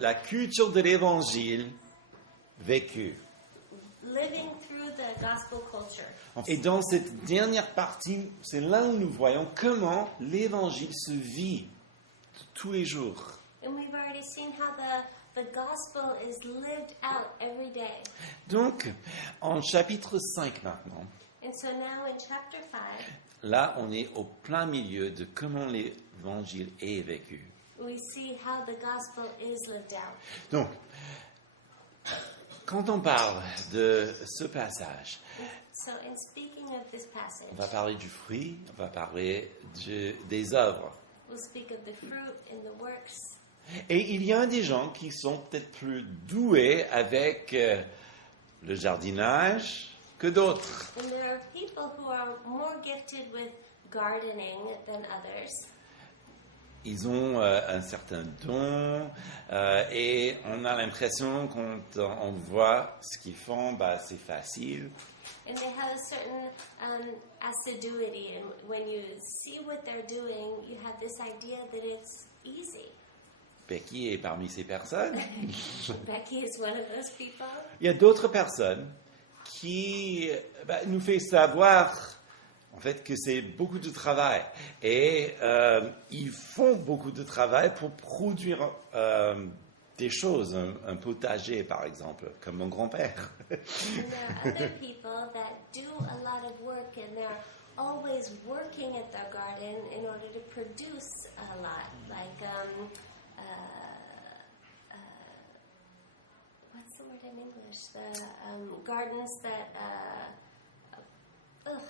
la culture de l'évangile vécue. Living through the gospel culture. Et dans cette dernière partie, c'est là où nous voyons comment l'évangile se vit tous les jours. And we've already seen how the gospel is lived out every day. Donc, en chapitre 5 maintenant, And so now in chapter 5, là, on est au plein milieu de comment l'évangile est vécu. we see how the gospel is lived out. Donc, quand on parle de ce passage, So in speaking of this passage, on va parler du fruit, on va parler des œuvres. we'll speak of the fruit and the works. Et il y a des gens qui sont peut-être plus doués avec le jardinage que d'autres. And there are people who are more gifted with gardening than others. Ils ont un certain don et on a l'impression quand on voit ce qu'ils font, bah, c'est facile. And they have a certain assiduity. And when you see what they're doing, you have this idea that it's easy. Becky est parmi ces personnes. Becky is one of those people. Il y a d'autres personnes qui nous font savoir en fait que c'est beaucoup de travail et ils font beaucoup de travail pour produire des choses, un potager par exemple, comme mon grand-père. And there are other people that do a lot of work and they're always working at their garden in order to produce a lot. Like, what's the word in English? The gardens that,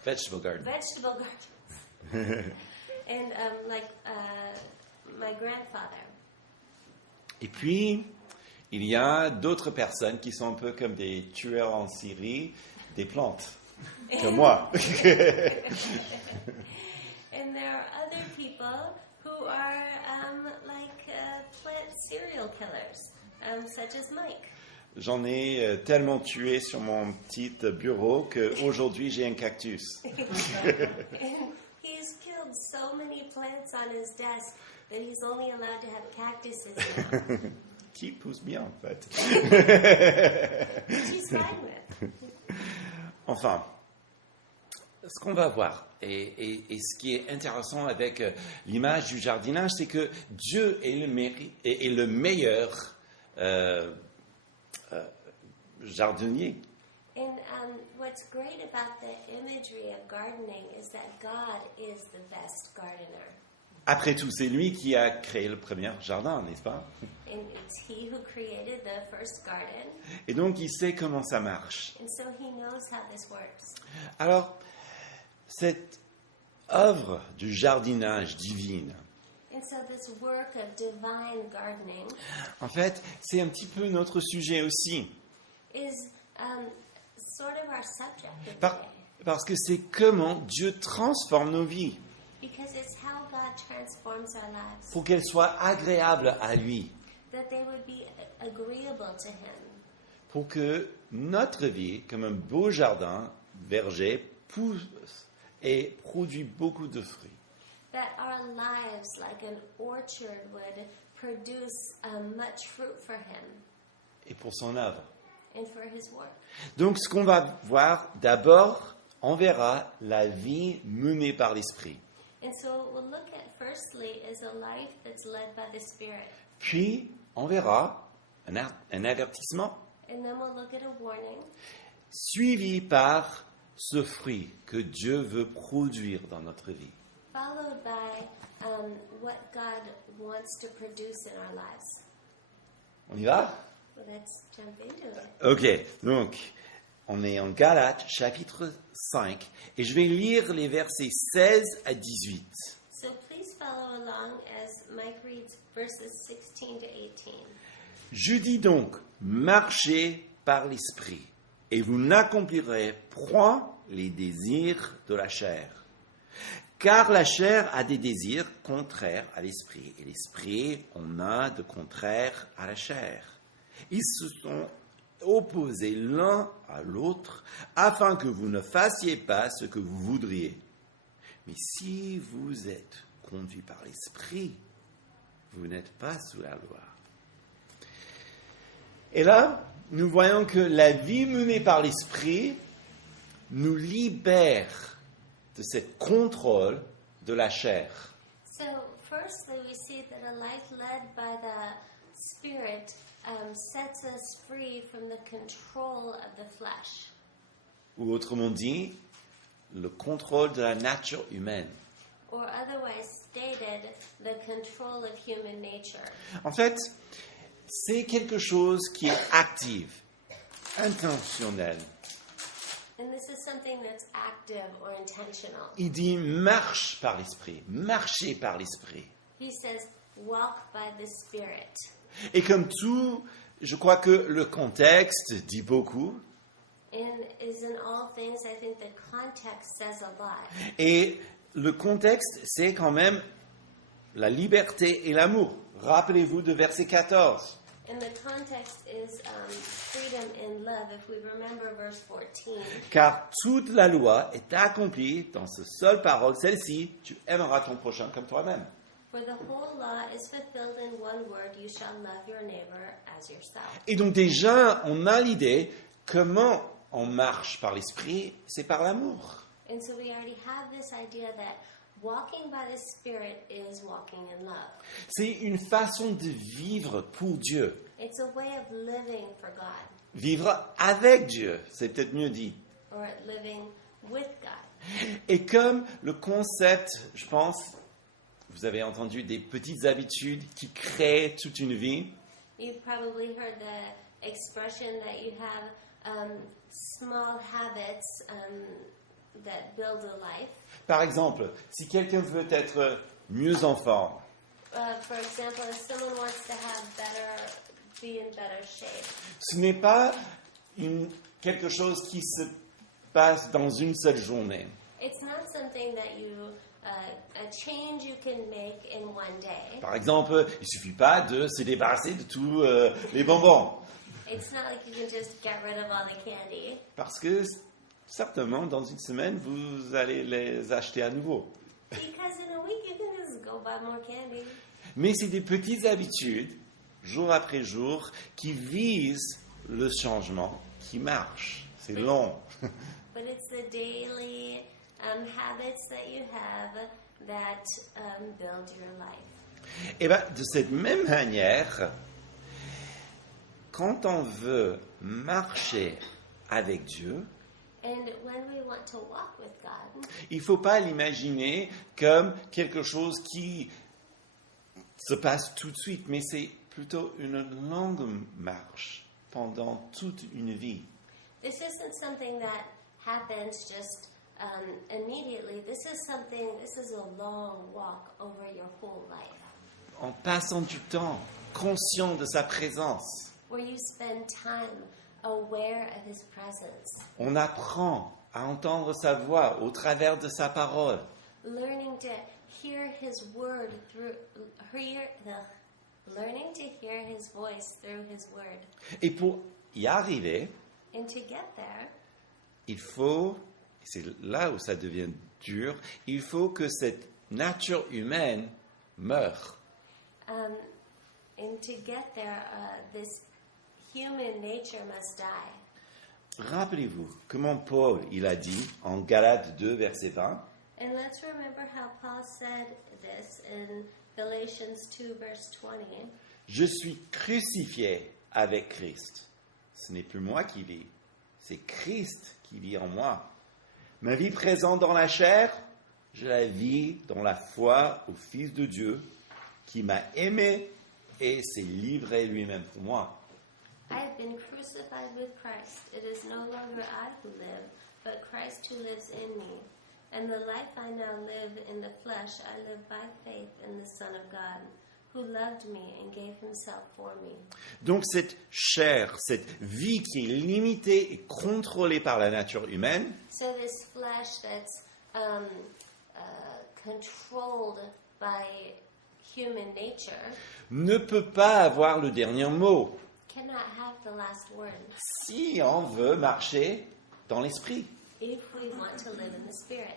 Vegetable garden. vegetable gardens. And my grandfather. Et puis, il y a d'autres personnes qui sont un peu comme des tueurs en série des plantes, comme moi. And there are other people who are plant serial killers, such as Mike. J'en ai tellement tué sur mon petit bureau qu'aujourd'hui j'ai un cactus. And he's killed so many plants on his desk that he's only allowed to have cactuses now, Qui pousse bien en fait. which he's fine with. Enfin, ce qu'on va voir et ce qui est intéressant avec l'image du jardinage, c'est que Dieu est le meilleur jardinier. And what's great about the imagery of gardening is that God is the best gardener. Après tout, c'est lui qui a créé le premier jardin, n'est-ce pas? And it's He who created the first garden, Et donc, il sait comment ça marche. and so He knows how this works. Alors, cette œuvre du jardinage divine, And so this work of divine gardening en fait, c'est un petit peu notre sujet aussi. is sort of our subject of Par- today, parce que c'est comment Dieu transforme nos vies because it's how God transforms our lives, pour qu'elles soient agréables à lui, that they would be agreeable to Him, pour que notre vie, comme un beau jardin, verger, pousse et produit beaucoup de fruits. that our lives, like an orchard, would produce much fruit for Him Et pour son œuvre. and for His work. Donc, ce qu'on va voir, d'abord, on verra la vie menée par l'Esprit. And so what we'll look at firstly is a life that's led by the Spirit. Puis, on verra un avertissement And then we'll look at a warning, suivi par ce fruit que Dieu veut produire dans notre vie. followed by what God wants to produce in our lives. On y va? Well, let's jump into it. Ok, donc, on est en Galates, chapitre 5, et je vais lire les versets 16 à 18. So please follow along as Mike reads verses 16 to 18. Je dis donc, marchez par l'Esprit, et vous n'accomplirez point les désirs de la chair. Car la chair a des désirs contraires à l'Esprit, et l'Esprit en a de contraires à la chair. Ils se sont opposés l'un à l'autre, afin que vous ne fassiez pas ce que vous voudriez. Mais si vous êtes conduits par l'Esprit, vous n'êtes pas sous la loi. Et là, nous voyons que la vie menée par l'Esprit nous libère de ce contrôle de la chair. So, firstly, we see that a life led by the Spirit sets us free from the control of the flesh. Ou autrement dit, le contrôle de la nature humaine. Or otherwise stated, the control of human nature. En fait, c'est quelque chose qui est actif, intentionnel. And this is something that's active or intentional. Il dit marche par l'esprit, marchez par l'esprit. He says, walk by the Spirit. Et comme tout, je crois que le contexte dit beaucoup. And as in all things, I think the context says a lot. Et le contexte, c'est quand même la liberté et l'amour. Rappelez-vous de verset 14. And the context is freedom and love, if we remember verse 14. Car toute la loi est accomplie dans ce seule parole, celle-ci, tu aimeras ton prochain comme toi-même. For the whole law is fulfilled in one word, you shall love your neighbor as yourself. Et donc déjà, on a l'idée comment on marche par l'esprit, c'est par l'amour. And so we already have this idea that walking by the Spirit is walking in love. C'est une façon de vivre pour Dieu. It's a way of living for God, Vivre avec Dieu, c'est peut-être mieux dit. or living with God. Et comme le concept, je pense, vous avez entendu des petites habitudes qui créent toute une vie. You've probably heard the expression that you have small habits that build a life. Par exemple, si quelqu'un veut être mieux en forme, For example, if someone wants to be in better shape, ce n'est pas quelque chose qui se passe dans une seule journée. it's not something that a change you can make in one day. Par exemple, il ne suffit pas de se débarrasser de tous les bonbons. It's not like you can just get rid of all the candy. Parce que certainement, dans une semaine, vous allez les acheter à nouveau. Because in a week you can just go buy more candy. Mais c'est des petites habitudes, jour après jour, qui visent le changement, qui marchent. C'est long. But it's the daily habits that you have that build your life. Et bien, de cette même manière, quand on veut marcher avec Dieu, And when we want to walk with God, il ne faut pas l'imaginer comme quelque chose qui se passe tout de suite, mais c'est plutôt une longue marche pendant toute une vie. this isn't something that happens just immediately. This is a long walk over your whole life, En passant du temps, conscient de sa présence, where you spend time aware of His presence, on apprend à entendre sa voix au travers de sa parole. learning to hear His word learning to hear His voice through His word. Et pour y arriver, And to get there, il faut, c'est là où ça devient dur, il faut que cette nature humaine meure. this human nature must die. Rappelez-vous comment Paul, il a dit en Galates 2, verset 20, And let's remember how Paul said this in Galatians 2, verse 20. « Je suis crucifié avec Christ. Ce n'est plus moi qui vis, c'est Christ qui vit en moi. Ma vie présente dans la chair, je la vis dans la foi au Fils de Dieu qui m'a aimé et s'est livré lui-même pour moi. I have been crucified with Christ. It is no longer I who live, but Christ who lives in me. And the life I now live in the flesh, I live by faith in the Son of God, who loved me and gave himself for me. » Donc cette chair, cette vie qui est limitée et contrôlée par la nature humaine, So this flesh that's controlled by human nature ne peut pas avoir le dernier mot cannot have the last word si on veut marcher dans l'esprit. if we want to live in the Spirit.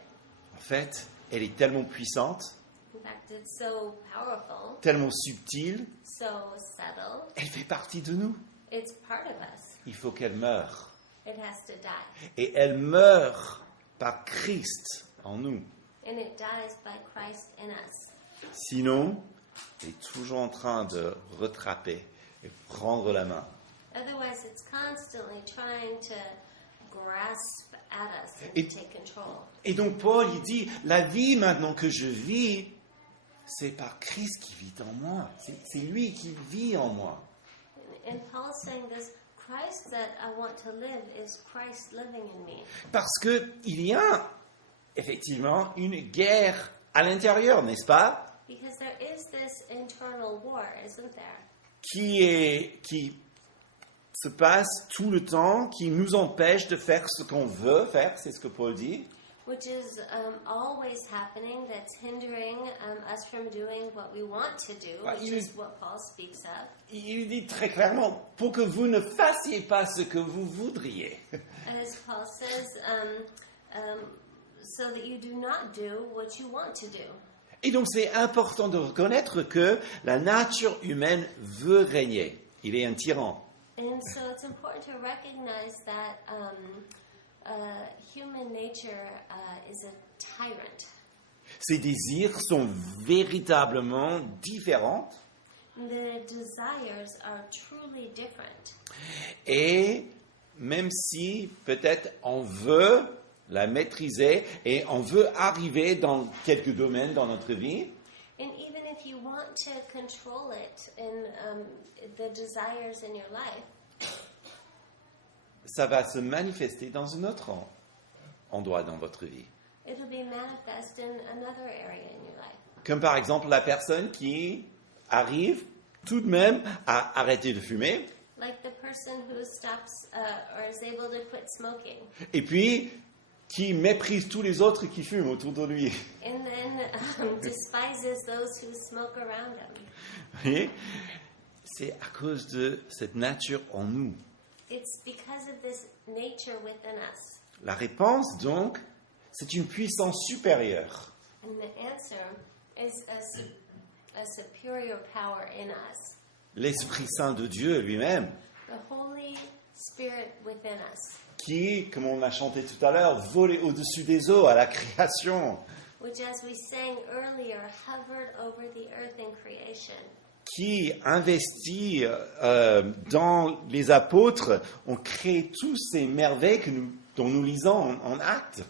En fait, elle est tellement puissante, In fact, it's so powerful, tellement subtile, so subtle. elle fait partie de nous. It's part of us. il faut qu'elle meure. It has to die. Et elle meurt par Christ en nous. And it dies by Christ in us. Sinon, elle est toujours en train de rattraper et prendre la main. Otherwise, it's constantly trying to grasp at us and Et- take control. Et donc Paul, il dit, la vie maintenant que je vis, c'est par Christ qui vit en moi. C'est lui qui vit en moi. And Paul's saying this, Christ that I want to live is Christ living in me. Parce qu'il y a effectivement une guerre à l'intérieur, n'est-ce pas? Because there is this internal war, isn't there? Qui se passe tout le temps, qui nous empêche de faire ce qu'on veut faire, c'est ce que Paul dit. Which is always happening, that's hindering us from doing what we want to do, which il- is what Paul speaks of. Il dit très clairement, pour que vous ne fassiez pas ce que vous voudriez. As Paul says, so that you do not do what you want to do. Et donc c'est important de reconnaître que la nature humaine veut régner. Il est un tyran. And so it's important to recognize that human nature is a tyrant. Ses désirs sont véritablement différents. The desires are truly different. Et même si peut-être on veut la maîtriser et on veut arriver dans quelques domaines dans notre vie, And even if you want to control it in the desires in your life, ça va se manifester dans un autre endroit dans votre vie. it'll be manifest in another area in your life. Comme par exemple la personne qui arrive tout de même à arrêter de fumer Like the person who stops or is able to quit smoking, et puis qui méprise tous les autres qui fument autour de lui. and then despises those who smoke around him. Vous voyez? C'est à cause de cette nature en nous. It's because of this nature within us. La réponse, donc, c'est une puissance supérieure. And the answer is a superior power in us. L'Esprit Saint de Dieu lui-même, The Holy Spirit within us, qui, comme on l'a chanté tout à l'heure, volait au-dessus des eaux à la création, which, as we sang earlier, hovered over the earth in creation, qui investit dans les apôtres, ont créé tous ces merveilles dont nous lisons en Actes.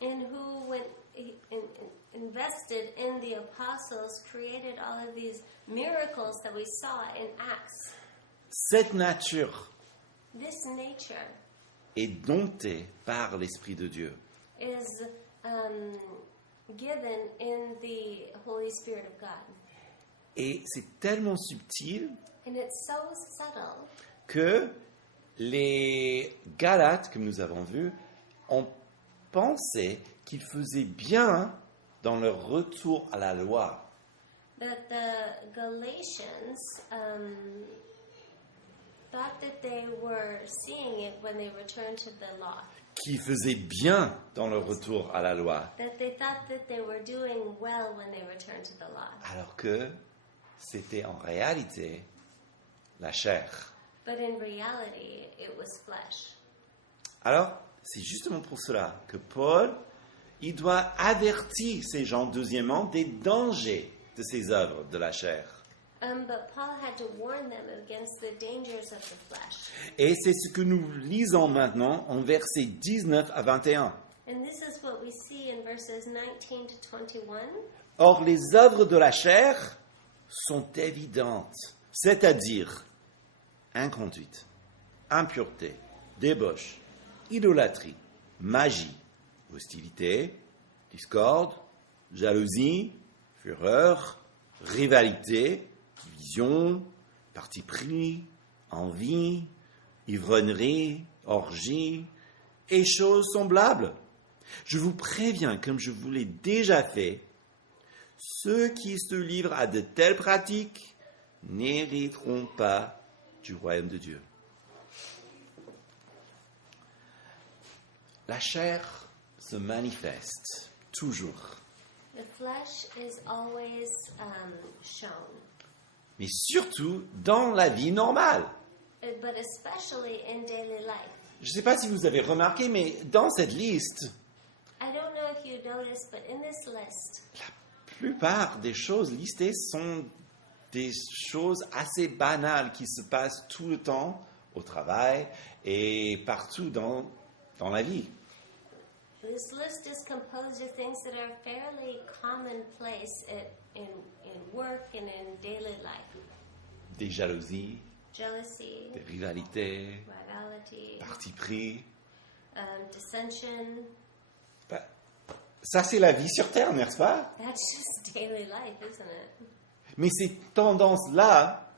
and who, when invested in the apostles, created all of these miracles that we saw in Acts. Cette nature This nature est domptée par l'Esprit de Dieu. is given in the Holy Spirit of God. Et c'est tellement subtil And it's so subtle que les Galates, comme nous avons vu, ont pensé qu'ils faisaient bien dans leur retour à la loi. that the Galatians thought that they were seeing it when they returned to the law. Qu'ils faisaient bien dans leur retour à la loi. That they thought that they were doing well when they returned to the law. Alors que c'était en réalité la chair. But in reality, it was flesh. Alors, c'est justement pour cela que Paul, il doit avertir ces gens, deuxièmement, des dangers de ces œuvres de la chair. But Paul had to warn them against the dangers of the flesh. Et c'est ce que nous lisons maintenant en versets 19 à 21. And this is what we see in verses 19 to 21. Or, les œuvres de la chair sont évidentes, c'est-à-dire inconduite, impureté, débauche, idolâtrie, magie, hostilité, discorde, jalousie, fureur, rivalité, division, parti pris, envie, ivrognerie, orgie et choses semblables. Je vous préviens, comme je vous l'ai déjà fait, ceux qui se livrent à de telles pratiques n'hériteront pas du royaume de Dieu. La chair se manifeste toujours, The flesh is always shown, mais surtout dans la vie normale. but especially in daily life. Je ne sais pas si vous avez remarqué, mais dans cette liste, I don't know if you noticed, but in this list, la plupart des choses listées sont des choses assez banales qui se passent tout le temps au travail et partout dans la vie. this list is composed of things that are fairly commonplace in work and in daily life. Des jalousies, Jealousy, des rivalités, rivality, parti pris. dissension. Ben, ça, c'est la vie sur Terre, n'est-ce pas? That's just daily life, isn't it? Mais ces tendances-là,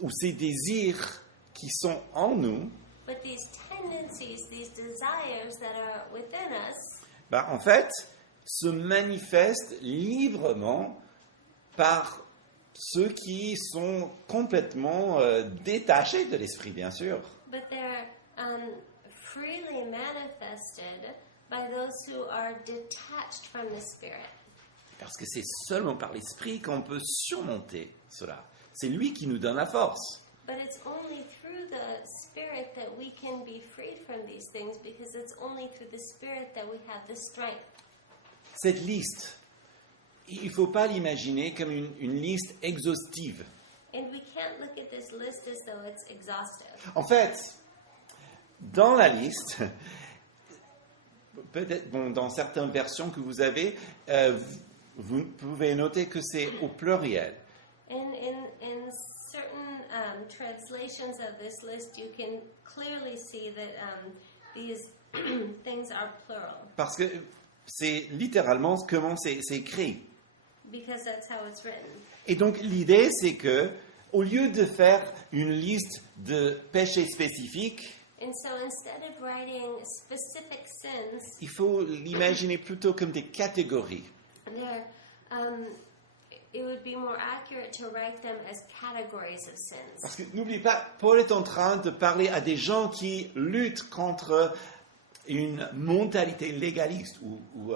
ou ces désirs qui sont en nous, But these tendencies, these desires that are within us, ben, en fait, se manifestent librement par ceux qui sont complètement détachés de l'esprit, bien sûr. but they're freely manifested by those who are detached from the Spirit. Parce que c'est seulement par l'esprit qu'on peut surmonter cela. C'est lui qui nous donne la force. But it's only through the Spirit that we can be freed from these things, because it's only through the Spirit that we have the strength. Cette liste, il ne faut pas l'imaginer comme une liste exhaustive. And we can't look at this list as though it's exhaustive. En fait, dans la liste, peut-être dans certaines versions que vous avez, vous pouvez noter que c'est au pluriel. In certain translations of this list, you can clearly see that these things are plural, Parce que c'est littéralement comment c'est écrit. because that's how it's written. Et donc l'idée, c'est que au lieu de faire une liste de péchés spécifiques, And so instead of writing specific sins, il faut l'imaginer plutôt comme des catégories. there, it would be more accurate to write them as categories of sins. Parce que n'oublie pas, Paul est en train de parler à des gens qui luttent contre une mentalité légaliste ou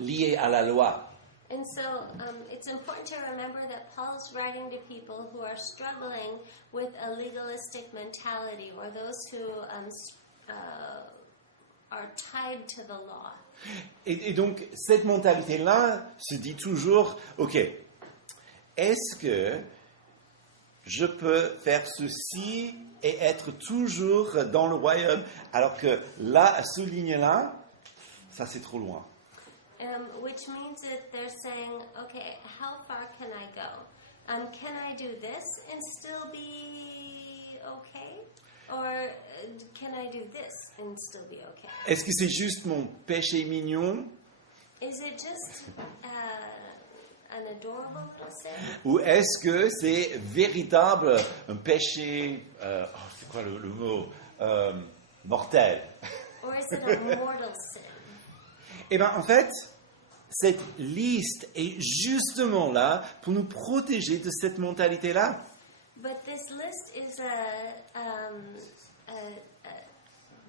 liée à la loi. And so it's important to remember that Paul's writing to people who are struggling with a legalistic mentality, or those who are tied to the law. Et donc, cette mentalité-là se dit toujours, OK, est-ce que je peux faire ceci et être toujours dans le royaume, alors que là, ce ligne-là, ça c'est trop loin. Which means that they're saying, okay, how far can I go? Can I do this and still be okay? Or can I do this and still be okay? Est-ce que c'est juste mon péché mignon Is it just an adorable little sin? ou est-ce que c'est véritable un péché, c'est quoi le mot, mortel? Or is it a mortal sin? Eh bien, en fait, cette liste est justement là pour nous protéger de cette mentalité-là. But this list is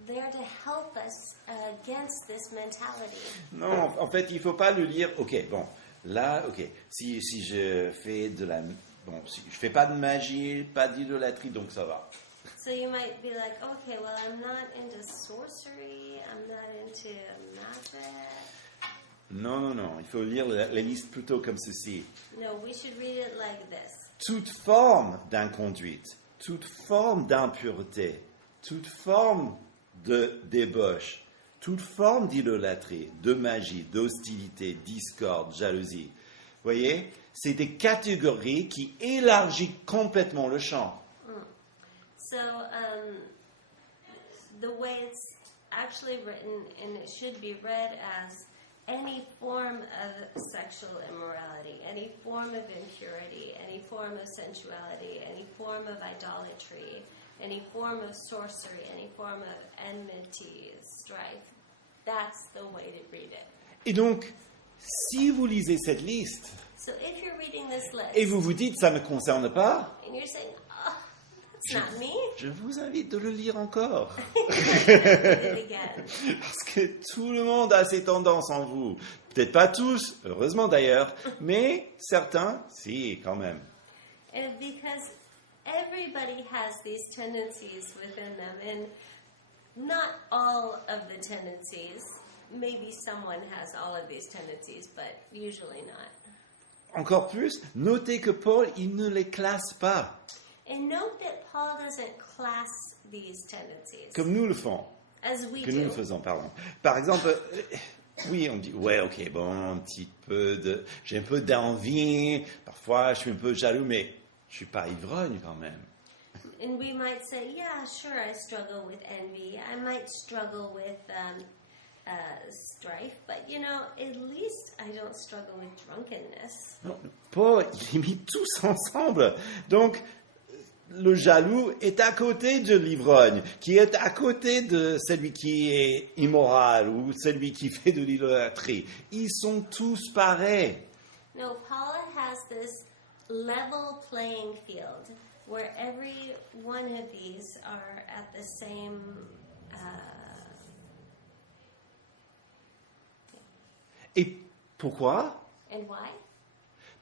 there to help us against this mentality. Non, en fait, il ne faut pas le lire. Ok, bon, là, ok. Si je fais si je fais pas de magie, pas d'idolâtrie, donc ça va. So you might be like, okay, well, I'm not into sorcery, I'm not into magic. Non, il faut lire la liste plutôt comme ceci. No, we should read it like this. Toute forme d'inconduite, toute forme d'impureté, toute forme de débauche, toute forme d'idolâtrie, de magie, d'hostilité, discorde, jalousie. Vous voyez, c'est des catégories qui élargissent complètement le champ. So the way it's actually written, and it should be read as any form of sexual immorality, any form of impurity, any form of sensuality, any form of idolatry, any form of sorcery, any form of enmity, strife. That's the way to read it. Et donc, si vous lisez cette liste So if you're reading this list et vous vous dites ça ne me concerne pas, and you're saying, oh, that's not me, je vous invite de le lire encore. read it again. Parce que tout le monde a ces tendances en vous. Peut-être pas tous, heureusement d'ailleurs, mais certains, si, quand même. And because everybody has these tendencies within them, and not all of the tendencies. Maybe someone has all of these tendencies, but usually not. Encore plus, notez que Paul, il ne les classe pas, And note that Paul doesn't class these tendencies comme nous le faisons. as we Que nous le do. faisons, pardon. Par exemple, oui, on dit, ouais, ok, bon, j'ai un peu d'envie, parfois je suis un peu jaloux, mais je suis pas ivrogne quand même. And we might say, yeah, sure, I struggle with envy. I might struggle with strife, but at least I don't struggle with drunkenness. Non, Paul, il met tous ensemble. Donc, le jaloux est à côté de l'ivrogne, qui est à côté de celui qui est immoral ou celui qui fait de l'idolâtrie. Ils sont tous pareils. No, Paul has this level playing field where every one of these are at the same. Et pourquoi? And why?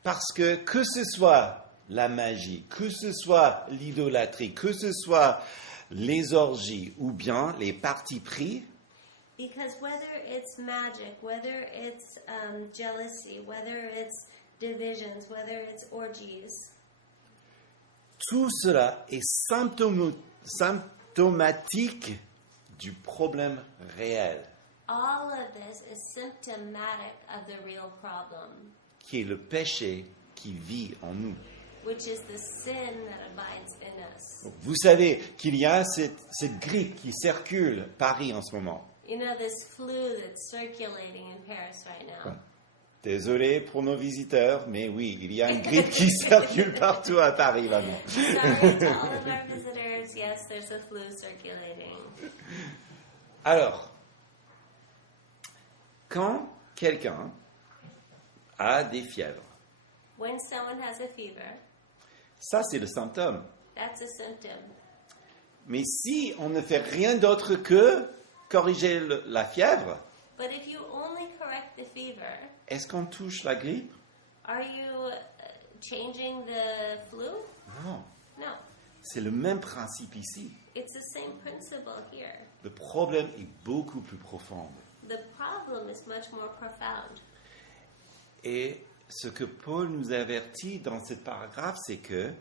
Parce que ce soit la magie, que ce soit l'idolâtrie, que ce soit les orgies ou bien les partis pris, Because whether it's magic, whether it's jealousy, whether it's divisions, whether it's orgies, tout cela est symptomatique du problème réel, all of this is symptomatic of the real problem, qui est le péché qui vit en nous. which is the sin that abides in us. Donc, vous savez qu'il y a cette grippe qui circule à Paris en ce moment. You know, this flu that's circulating in Paris right now. Désolé pour nos visiteurs, mais oui, il y a une grippe qui circule partout à Paris maintenant. Sorry to all of our visitors. Yes, there's a flu circulating. Alors, quand quelqu'un a des fièvres, When someone has a fever, ça c'est le symptôme. that's a symptom. Mais si on ne fait rien d'autre que corriger la fièvre, But if you only correct the fever, est-ce qu'on touche la grippe? are you changing the flu? Non. No. C'est le même principe ici. It's the same principle here. Le problème est beaucoup plus profond. The problem is much more profound. Et ce que Paul nous avertit dans ce paragraphe, c'est que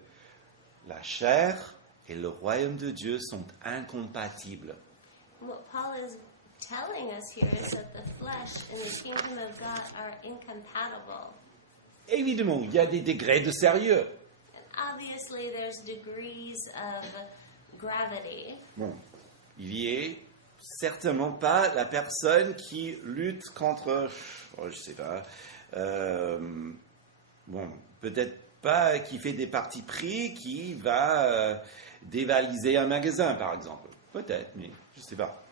la chair et le royaume de Dieu sont incompatibles. What Paul is telling us here is that the flesh and the kingdom of God are incompatible. Évidemment, il y a des degrés de sérieux. And obviously, there's degrees of gravity. Bon, il y est certainement pas la personne qui lutte contre, je sais pas, bon, peut-être pas qui fait des partis pris, qui va dévaliser un magasin, par exemple. Peut-être, mais je sais pas.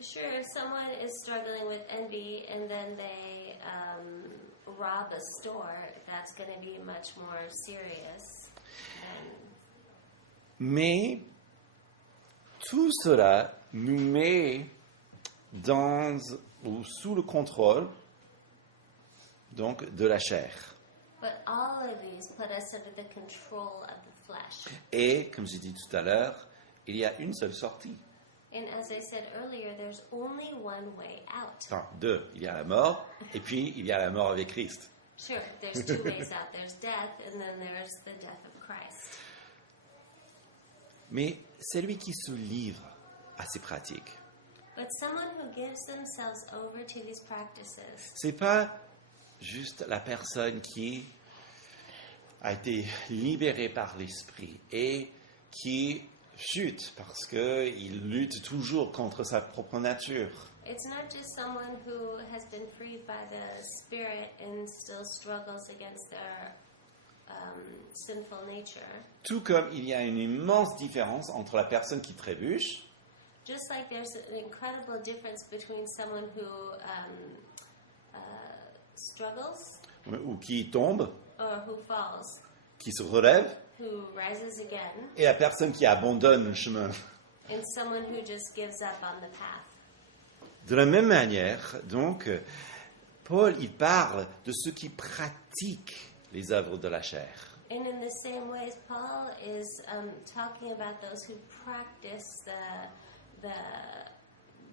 Sure, if someone is struggling with envy and then they rob a store, that's going to be much more serious. Mais tout cela nous met sous le contrôle donc de la chair. But all of these put us under the control of the flesh. Et comme j'ai dit tout à l'heure, il y a une seule sortie. And as I said earlier, there's only one way out. Enfin, deux. Il y a la mort, et puis il y a la mort avec Christ. Sure, there's two ways out. There's death, and then there's the death of Christ. Mais celui qui se livre à ces pratiques, But someone who gives themselves over to these practices, c'est pas juste la personne qui a été libérée par l'esprit et qui chute parce qu'il lutte toujours contre sa propre nature. it's not just someone who has been freed by the Spirit and still struggles against their sinful nature. Tout comme il y a une immense différence entre la personne qui trébuche Just like there's an incredible difference between someone who struggles ou qui tombe, or who falls, qui se relève, who rises again, et la personne qui abandonne le chemin. and someone who just gives up on the path. De la même manière, donc, Paul, il parle de ceux qui pratiquent les œuvres de la chair. And in the same ways, Paul is talking about those who practice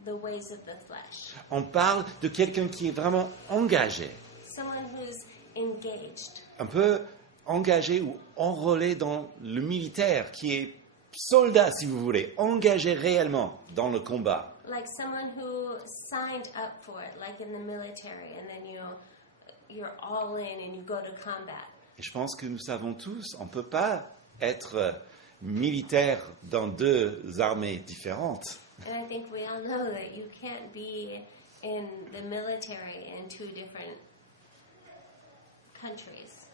the ways of the flesh. On parle de quelqu'un qui est vraiment engagé, Someone who's engaged. un peu engagé ou enrôlé dans le militaire, qui est soldat, si vous voulez, engagé réellement dans le combat. Like someone who signed up for it, like in the military, and then you're all in and you go to combat. Et je pense que nous savons tous, on ne peut pas être militaire dans deux armées différentes. And I think we all know that you can't be in the military in two different countries.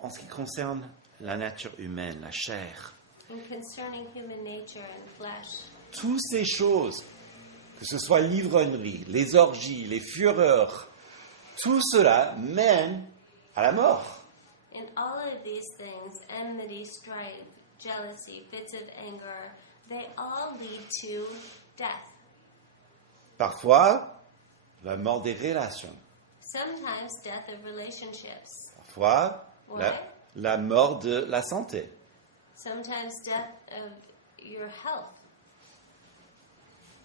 En ce qui concerne la nature humaine, la chair, And concerning human nature and flesh, toutes ces choses, que ce soit l'ivrognerie, les orgies, les fureurs, tout cela mène à la mort. in all of these things, enmity, strife, jealousy, fits of anger, they all lead to death. Parfois, la mort des relations. Sometimes death of relationships. Parfois, Ouais. la mort de la santé. Sometimes death of your health.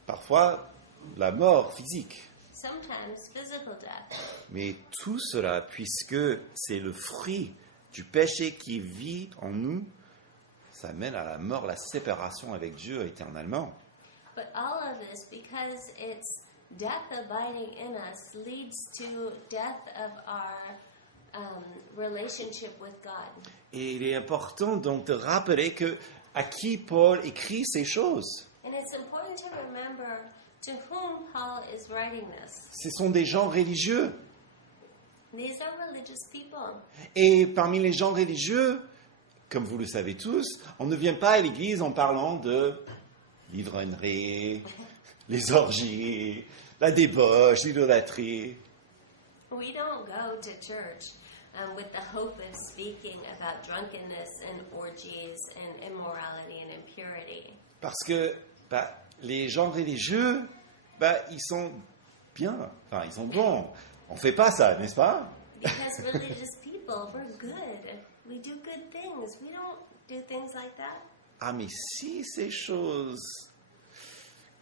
Parfois, la mort physique. Sometimes physical death. Mais tout cela, puisque c'est le fruit du péché qui vit en nous, ça mène à la mort, la séparation avec Dieu éternellement. But all of this, because it's death abiding in us, leads to death of our relationship with God. Et il est important donc de rappeler que à qui Paul écrit ces choses. And it's important to remember to whom Paul is writing this. Ce sont des gens religieux. These are religious people. Et parmi les gens religieux, comme vous le savez tous, on ne vient pas à l'église en parlant de l'ivrognerie, les orgies, la débauche, l'idolâtrie. We don't go to church with the hope of speaking about drunkenness and orgies and immorality and impurity. Parce que les gens religieux, ils sont bien, enfin, ils sont bons. On ne fait pas ça, n'est-ce pas? Because religious people, we're good. We do good things. We don't do things like that. Ah, mais si ces choses,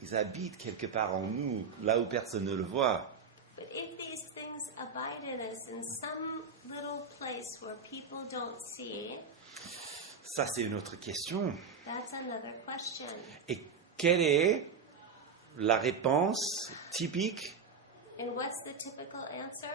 ils habitent quelque part en nous, là où personne ne le voit, But if these things abide in us in some little place where people don't see, ça c'est une autre question. that's another question. Et quelle est la réponse typique? And what's the typical answer?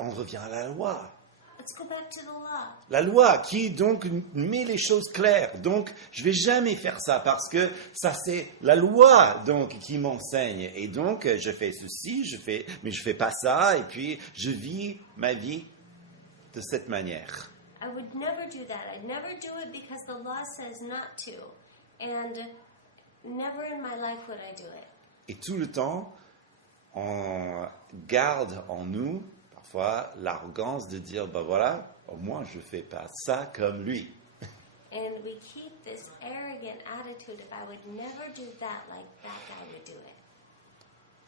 On revient à la loi. Let's go back to the law. La loi qui donc met les choses claires. Donc je vais jamais faire ça parce que ça c'est la loi donc qui m'enseigne. Et donc je fais ceci, mais je fais pas ça. Et puis je vis ma vie de cette manière. I would never do that. I'd never do it because the law says not to. And never in my life would I do it. Et tout le temps, on garde en nous parfois l'arrogance de dire, voilà, au moins je ne fais pas ça comme lui. And we keep this arrogant attitude if I would never do that like that guy would do it.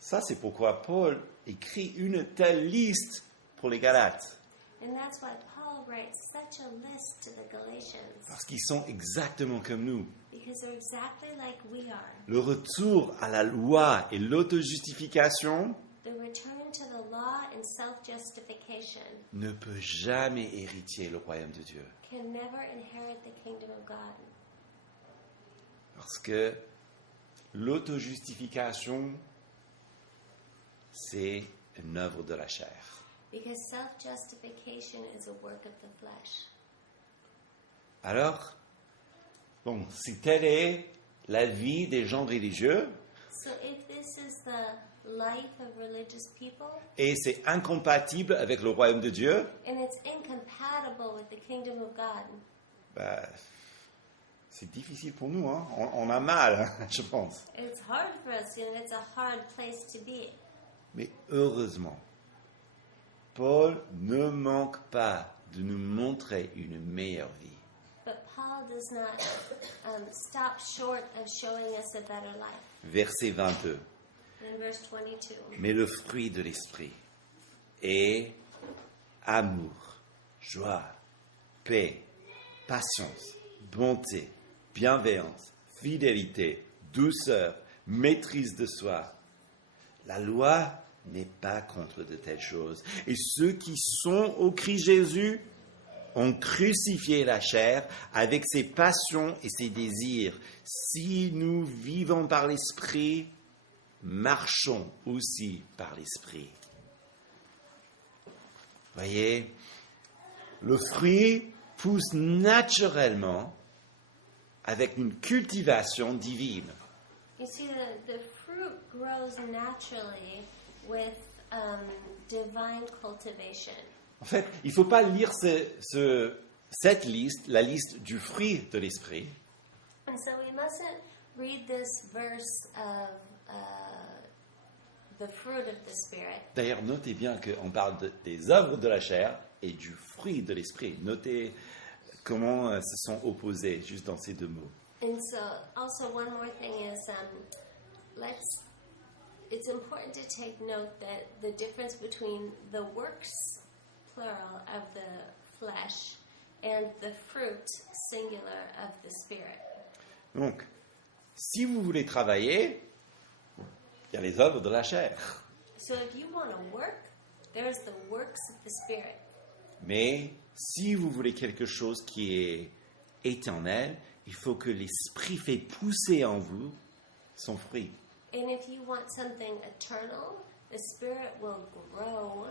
Ça, c'est pourquoi Paul écrit une telle liste pour les Galates. And that's why Paul writes such a list to the Galatians. Parce qu'ils sont exactement comme nous. Because they're exactly like we are. Le retour à la loi et l'autojustification The return to the law and self-justification ne peut jamais hériter le royaume de Dieu. can never inherit the kingdom of God. Parce que l'autojustification, c'est une œuvre de la chair. Because self-justification is a work of the flesh. Alors, si telle est la vie des gens religieux, So if this is the life of religious people, et c'est incompatible avec le royaume de Dieu, and it's incompatible with the kingdom of God, c'est difficile pour nous, hein? On a mal, je pense. it's hard for us, and it's a hard place to be. Mais heureusement, Paul ne manque pas de nous montrer une meilleure vie. But Paul does not stop short of showing us a better life. Verset 22. In verse 22, Mais le fruit de l'esprit est amour, joie, paix, patience, bonté, bienveillance, fidélité, douceur, maîtrise de soi. La loi n'est pas contre de telles choses. Et ceux qui sont au Christ Jésus ont crucifié la chair avec ses passions et ses désirs. Si nous vivons par l'Esprit, marchons aussi par l'Esprit. Voyez, le fruit pousse naturellement avec une cultivation divine. You see, the fruit grows naturally with divine cultivation. En fait, il ne faut pas lire cette liste, la liste du fruit de l'Esprit, And so we mustn't read this verse of the fruit of the Spirit. D'ailleurs, notez bien qu'on parle des œuvres de la chair et du fruit de l'esprit. Notez comment se sont opposés juste dans ces deux mots. And so, also one more thing is, it's important to take note that the difference between the works, plural, of the flesh and the fruit, singular, of the Spirit. Donc, si vous voulez travailler, il y a les œuvres de la chair. So if you want to work, there's the works of the Spirit. Mais si vous voulez quelque chose qui est éternel, il faut que l'Esprit fait pousser en vous son fruit. And if you want something eternal, the Spirit will grow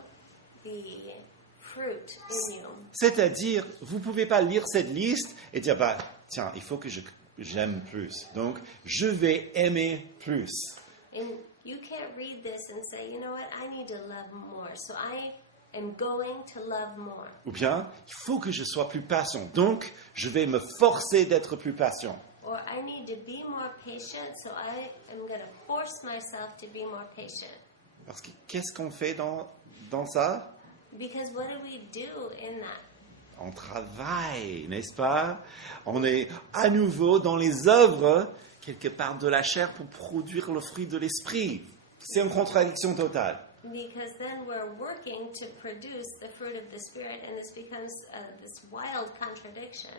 the fruit in you. C'est-à-dire, vous ne pouvez pas lire cette liste et dire, bah, tiens, il faut que j'aime plus. Donc, je vais aimer plus. And you can't read this and say, you know what, I need to love more. So I am going to love more. Ou bien, il faut que je sois plus patient. Donc, je vais me forcer d'être plus patient. Or I need to be more patient, so I am going to force myself to be more patient. Parce que qu'est-ce qu'on fait dans ça? Because what do we do in that? On travaille, n'est-ce pas? On est à nouveau dans les œuvres, quelque part de la chair, pour produire le fruit de l'esprit. C'est une contradiction totale. Because then we're working to produce the fruit of the Spirit, and this becomes this wild contradiction.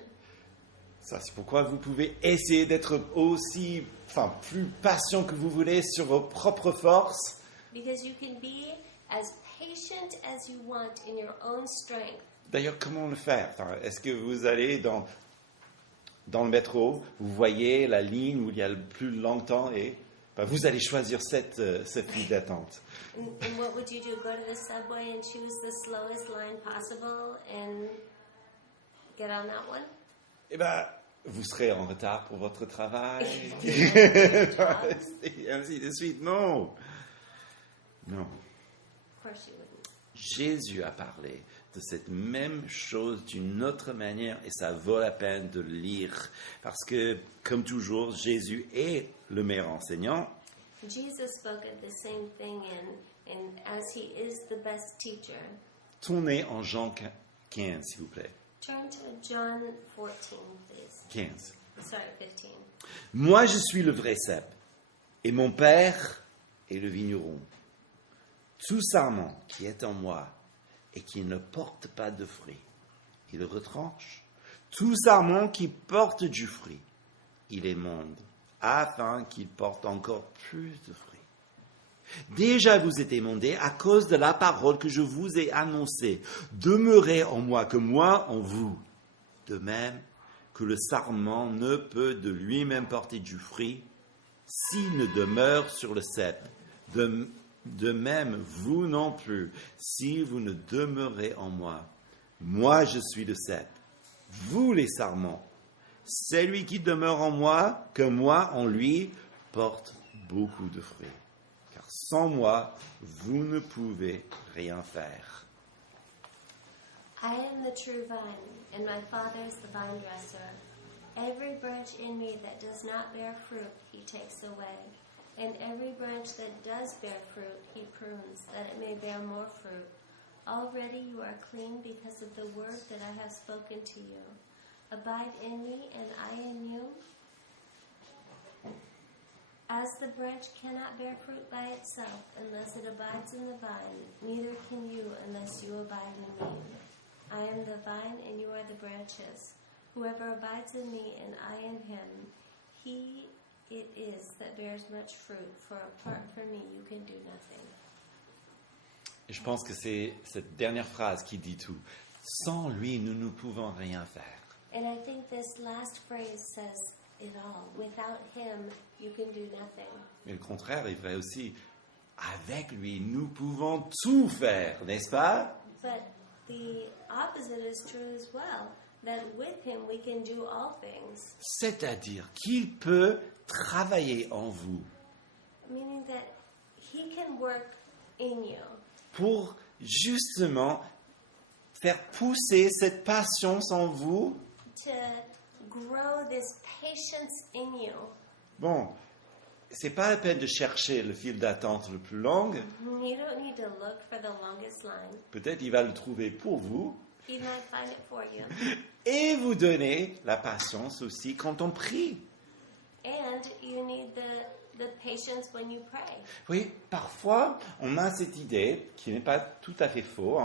Ça, c'est pourquoi vous pouvez essayer d'être plus patient que vous voulez sur vos propres forces. Because you can be as patient as you want in your own strength. D'ailleurs, comment le faire? Est-ce que vous allez dans le métro, vous voyez la ligne où il y a le plus longtemps et vous allez choisir cette ligne d'attente. And what would you do? Go to the subway and choose the slowest line possible and get on that one? Eh bien, vous serez en retard pour votre travail. Et ainsi de suite. Non. Of course you wouldn't. Jésus a parlé de cette même chose d'une autre manière et ça vaut la peine de le lire. Parce que, comme toujours, Jésus est le meilleur enseignant. Jesus spoke of the same thing and as he is the best teacher. Tournez en Jean 15, s'il vous plaît. Turn to John 14, please. 15. Sorry, 15. Moi, je suis le vrai cep, et mon Père est le vigneron. Tout sarment qui est en moi et qui ne porte pas de fruit, il le retranche. Tout sarment qui porte du fruit, il émonde, afin qu'il porte encore plus de fruits. Déjà vous êtes émondés à cause de la parole que je vous ai annoncée. Demeurez en moi, que moi en vous. De même que le sarment ne peut de lui-même porter du fruit s'il ne demeure sur le cep. De même, vous non plus, si vous ne demeurez en moi. Moi, je suis le cep, vous les sarments. Celui qui demeure en moi, que moi en lui, porte beaucoup de fruits. Car sans moi, vous ne pouvez rien faire. I am the true vine, and my Father is the vine dresser. Every branch in me that does not bear fruit, he takes away. And every branch that does bear fruit, he prunes, that it may bear more fruit. Already you are clean because of the word that I have spoken to you. Abide in me, and I in you. As the branch cannot bear fruit by itself unless it abides in the vine, neither can you unless you abide in me. I am the vine and you are the branches. Whoever abides in me and I in him, he it is that bears much fruit, for apart from me you can do nothing. Et je pense que c'est cette dernière phrase qui dit tout. Sans lui, nous ne pouvons rien faire. And I think this last phrase says it all. Without him, you can do nothing. Mais le contraire est vrai aussi. Avec lui, nous pouvons tout faire, n'est-ce pas? But the opposite is true as well. That with him we can do all things. C'est-à-dire qu'il peut travailler en vous Meaning that he can work in you pour justement faire pousser cette patience en vous. to grow this patience in you. Bon, c'est pas la peine de chercher le fil d'attente le plus long. You don't need to look for the longest line. Peut-être il va le trouver pour vous. He might find it for you. Et vous donner la patience aussi quand on prie. And you need the patience when you pray. Oui, parfois, on a cette idée, qui n'est pas tout à fait faux,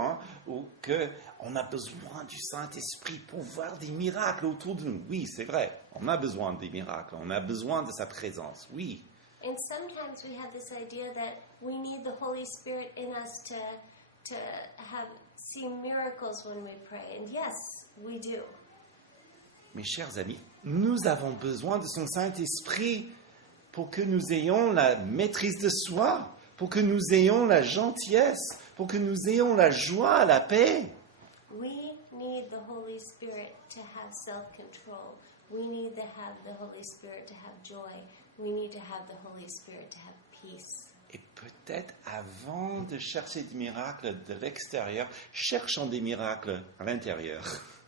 ou qu'on a besoin du Saint-Esprit pour voir des miracles autour de nous. Oui, c'est vrai, on a besoin des miracles, on a besoin de sa présence, oui. And sometimes we have this idea that we need the Holy Spirit in us to see miracles when we pray. And yes, we do. Mes chers amis, nous avons besoin de son Saint-Esprit pour que nous ayons la maîtrise de soi, pour que nous ayons la gentillesse, pour que nous ayons la joie, la paix. We need the Holy Spirit to have self-control. We need to have the Holy Spirit to have joy. We need to have the Holy Spirit to have peace. Et peut-être avant de chercher des miracles de l'extérieur, cherchons des miracles à l'intérieur.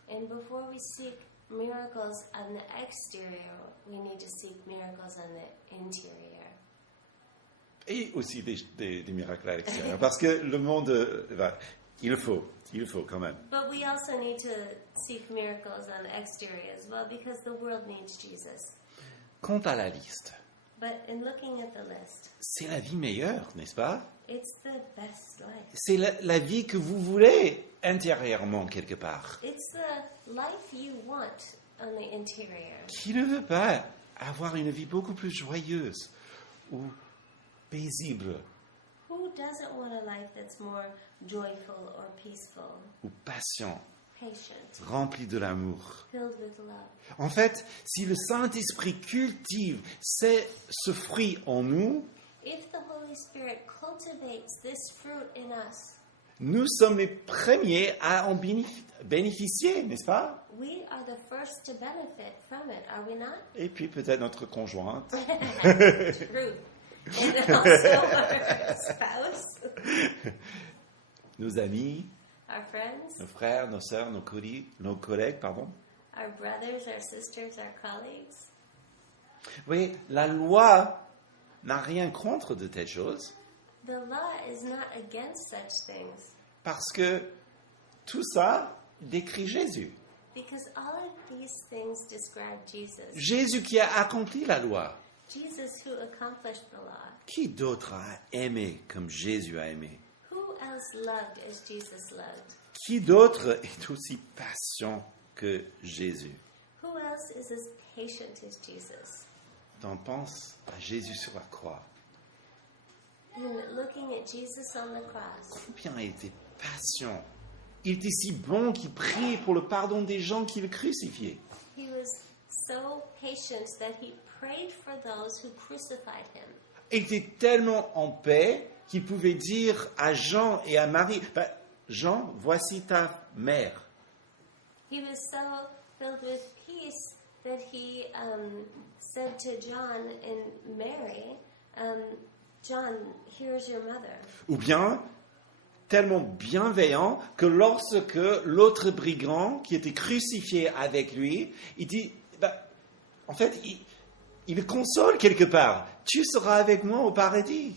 And before we seek miracles on the exterior, we need to seek miracles on the interior. Et aussi des miracles à l'extérieur, parce que le monde, il faut quand même. But we also need to seek miracles on the exterior as well, because the world needs Jesus. Quant à la liste, But in looking at the list, c'est la vie meilleure, n'est-ce pas? it's the best life. C'est la vie que vous voulez intérieurement quelque part. It's the life you want on the interior. Qui ne veut pas avoir une vie beaucoup plus joyeuse ou paisible Who doesn't want a life that's more joyful or peaceful, ou patient, patient, remplie de l'amour? filled with love? En fait, si le Saint-Esprit cultive ce fruit en nous, If the Holy Spirit cultivates this fruit in us, nous sommes les premiers à en bénéficier, n'est-ce pas? we are the first to benefit from it, are we not? Et puis peut-être notre conjointe. True. And also our spouse, Nos amis, our friends, nos frères, nos sœurs, nos collègues, pardon. our brothers, our sisters, our colleagues. Oui, la loi n'a rien contre de telles choses, The law is not against such things, parce que tout ça décrit Jésus. because all of these things describe Jesus. Jésus qui a accompli la loi. Jesus who accomplished the law. Qui d'autre a aimé comme Jésus a aimé? Who else loved as Jesus loved? Qui d'autre est aussi patient que Jésus? Who else is as patient as Jesus? On pense à Jésus sur la croix. And looking at Jesus on the cross, Combien il était patient. Il était si bon qu'il prie pour le pardon des gens qui le crucifiaient. he was so patient that he prayed for those who crucified him. Il était tellement en paix qu'il pouvait dire à Jean et à Marie, Jean, voici ta mère. He was so filled with peace that he said to John and Mary, John, here's your mother. Ou bien, tellement bienveillant que lorsque l'autre brigand qui était crucifié avec lui, il dit, en fait, il le console quelque part. Tu seras avec moi au paradis.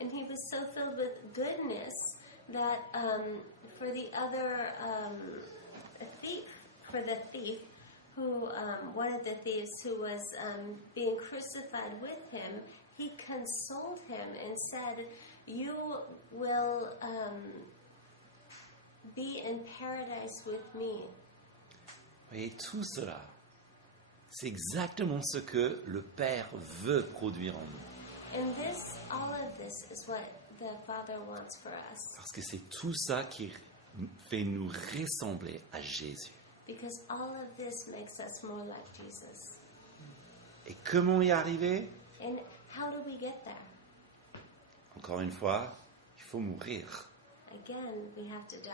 And he was so filled with goodness that for the other thief, who one of the thieves who was being crucified with him, he consoled him and said, "You will be in paradise with me. Et tout cela, c'est exactement ce que le Père veut produire en nous. And this, all of this is what the Father wants for us. Parce que c'est tout ça qui fait nous ressembler à Jésus. Because all of this makes us more like Jesus. Et comment y arriver? And how do we get there? Encore une fois, il faut mourir. Again, we have to die.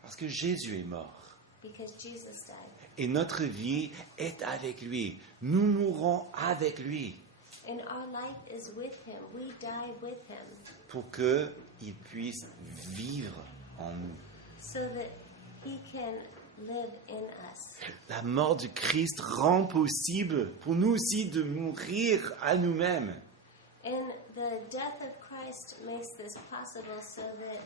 Parce que Jésus est mort. Because Jesus died. Et notre vie est avec lui. Nous mourrons avec lui And our life is with him. We die with him. pour qu'il puisse vivre en nous. So that he can live in us. La mort du Christ rend possible pour nous aussi de mourir à nous-mêmes. And the death of Christ makes this possible so that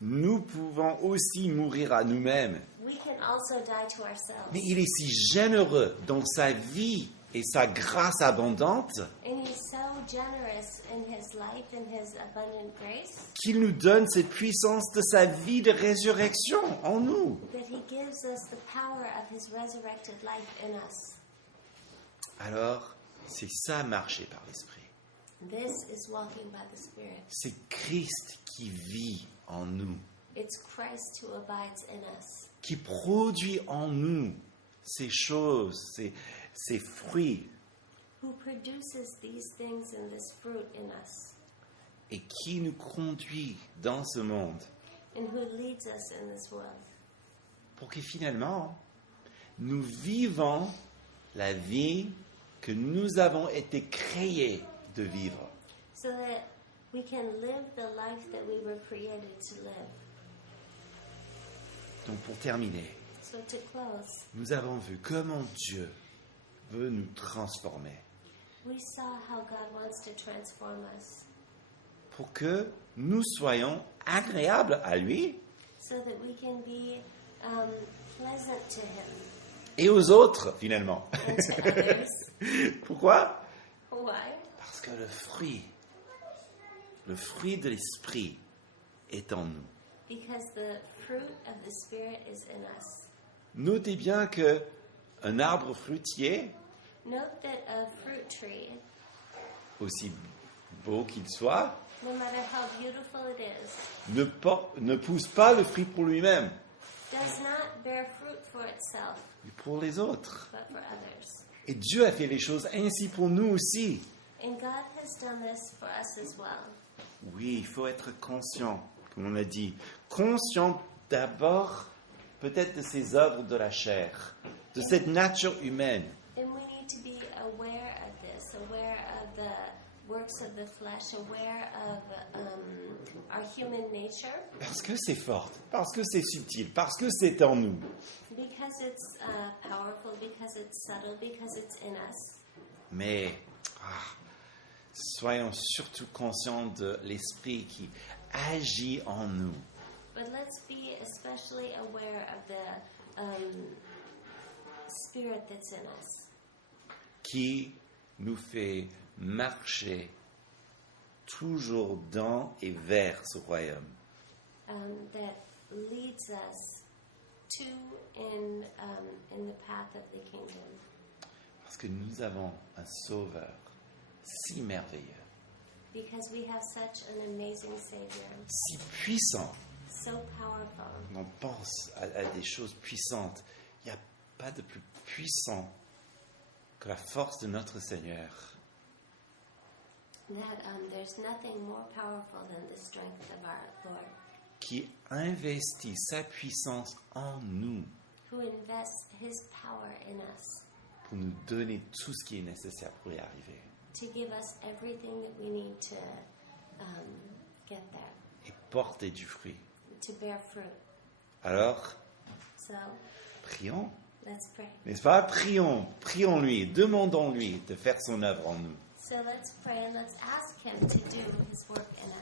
Nous pouvons aussi mourir à nous-mêmes. we can also die to ourselves. Mais il est si généreux dans sa vie et sa grâce abondante And he's so generous in his life and his abundant grace qu'il nous donne cette puissance de sa vie de résurrection en nous. that he gives us the power of his resurrected life in us. Alors, c'est ça marcher par l'Esprit. This is walking by the Spirit. C'est Christ qui vit en nous, It's Christ who abides in us, qui produit en nous ces choses, ces fruits, who produces these things and this fruit in us, et qui nous conduit dans ce monde and who leads us in this world, pour que finalement, nous vivons la vie que nous avons été créés de vivre. so that we can live the life that we were created to live. Donc pour terminer, So to close, nous avons vu comment Dieu veut nous transformer we saw how God wants to transform us pour que nous soyons agréables à lui so that we can be pleasant to him et aux autres finalement. and to others. Pourquoi? Why? Parce que le fruit de l'esprit est en nous. Because the fruit of the Spirit is in us. Notez bien que un arbre fruitier, Note that a fruit tree, aussi beau qu'il soit, no matter how beautiful it is, ne pousse pas le fruit pour lui-même, does not bear fruit for itself, mais pour les autres. but for others. Et Dieu a fait les choses ainsi pour nous aussi. And God has done this for us as well. Oui, il faut être conscient, comme on a dit. Conscient d'abord peut-être de ces œuvres de la chair, de cette nature humaine. And we need to be aware of this, aware of the works of the flesh, aware of our human nature, Parce que c'est fort, parce que c'est subtil, parce que c'est en nous. because it's powerful, because it's subtle, because it's in us. Mais soyons surtout conscients de l'esprit qui agit en nous, But let's be especially aware of the spirit that's in us, qui nous fait marcher toujours dans et vers ce royaume. that leads us to in the path of the kingdom. Parce que nous avons un sauveur si merveilleux, Because we have such an amazing Savior, si puissant. so powerful. On pense à des choses puissantes. Il n'y a pas de plus puissant que la force de notre Seigneur. That there's nothing more powerful than the strength of our Lord, Qui investit sa puissance en nous who invests His power in us pour nous donner tout ce qui est nécessaire pour y arriver. to give us everything that we need to get there, Et porter du fruit. to bear fruit. Alors, So prions, let's pray. n'est-ce pas? Prions-lui, demandons-lui de faire son œuvre en nous. So let's pray and let's ask Him to do His work in us.